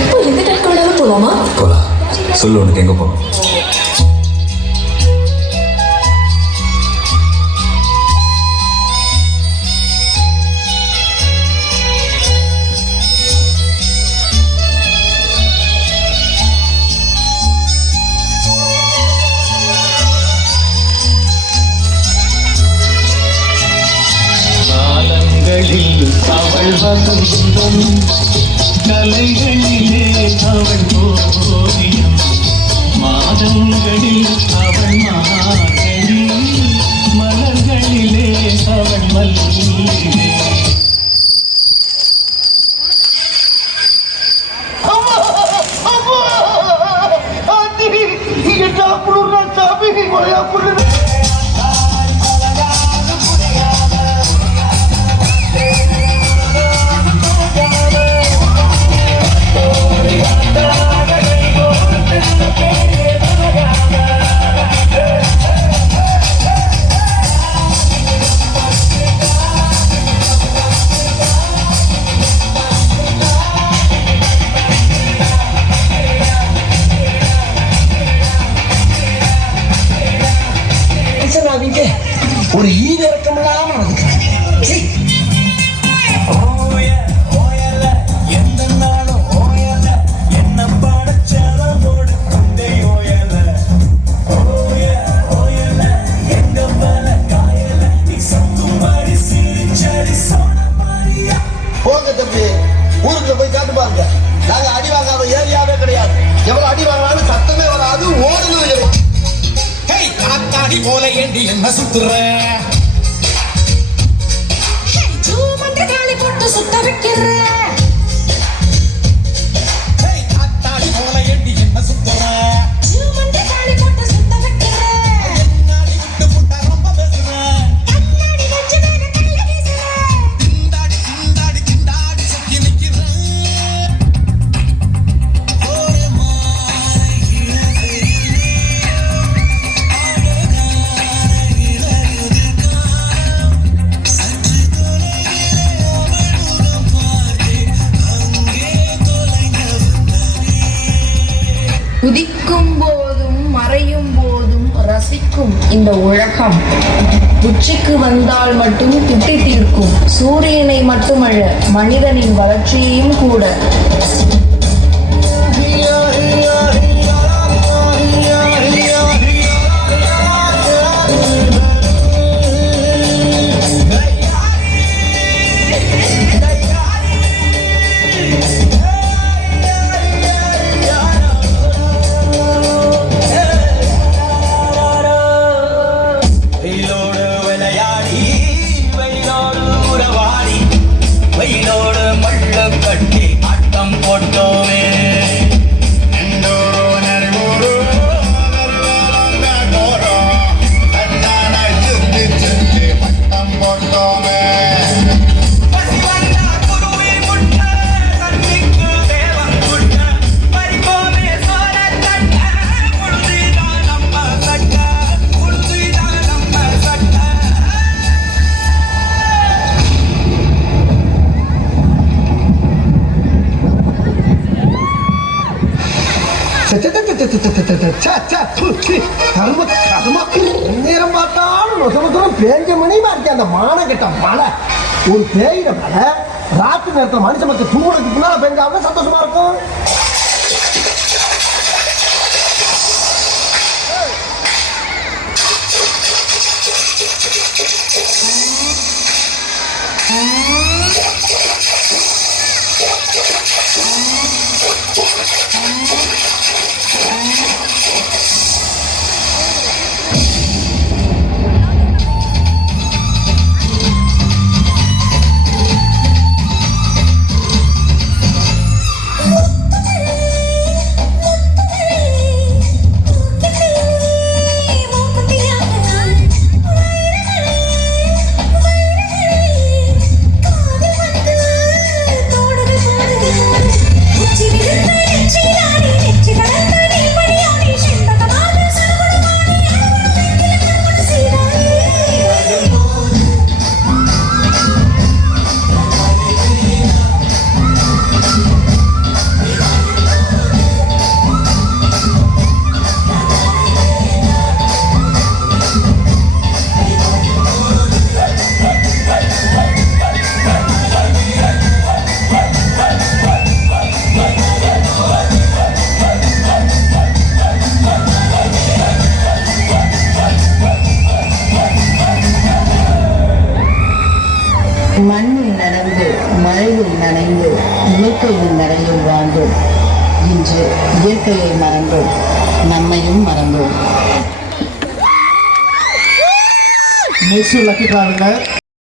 இப்போ எந்த டைம் வேணாலும் போலாமா? போலாம். சொல்லு உனக்கு எங்க போகணும்? அவள் வசந்தம் கலைகளிலே அவள் ஓவியம் மாதங்களில் அவள் மாதடி மலர்களிலே அவள் மல்லிகை ஒரு ஈரக்கம் இல்லாம நடந்துக்கிறாங்க. எந்த நாளும் ஓயல என்ன படைச்சதோடு கொண்டே ஓயல ஓயல எங்க பல காயல நீ சத்தும் மாறி சிரிச்சடி சொன்ன மாறியா. போங்க தம்பி, ஊருக்குள்ள போய் காட்டு பாருங்க. நாங்க அடி வாங்காத ஏரியாவே கிடையாது. எவ்வளவு அடி வாங்கினாலும் சத்தமே வராது, ஓடுது. காத்தாடி போல ஏண்டி என்ன சுத்துற? போட்டு சுத்த வைக்கிற காத்தாடி போல ஏண்டி என்ன சுத்துற? போட்டு சுத்த வைக்கிற கண்ணாடி விட்டு புட்டா ரொம்ப பேசுற. கண்ணாடி வச்சு மேல கையில வீசுற. திண்டாடி திண்டாடி திண்டாடி சுத்தி நிக்கிற. ஒரு உதிக்கும் போதும் மறையும் போதும் ரசிக்கும் இந்த உலகம் உச்சிக்கு வந்தால் மட்டும் திட்டித்திருக்கும் சூரியனை மட்டுமல்ல மனிதனின் வளர்ச்சியையும் கூட. வெயிலோடு மள்ள கட்டி ஆட்டம் போட்டோமே. நேரம் பார்த்தாலும் பேஞ்ச மணிமா இருக்கு அந்த மானகட்ட மழை. ஒரு பேயிட மழை ராத்திரி நேரத்தில் மனுஷ மக்கள் தூங்குறதுக்கு பின்னால பெஞ்சாலும் சந்தோஷமா இருக்கும். நனைந்து இயற்கையின் நடையில் வாழ்ந்தோம். இன்று இயற்கையை மறந்தோம், நம்மையும் மறந்தோம். Next lucky traveller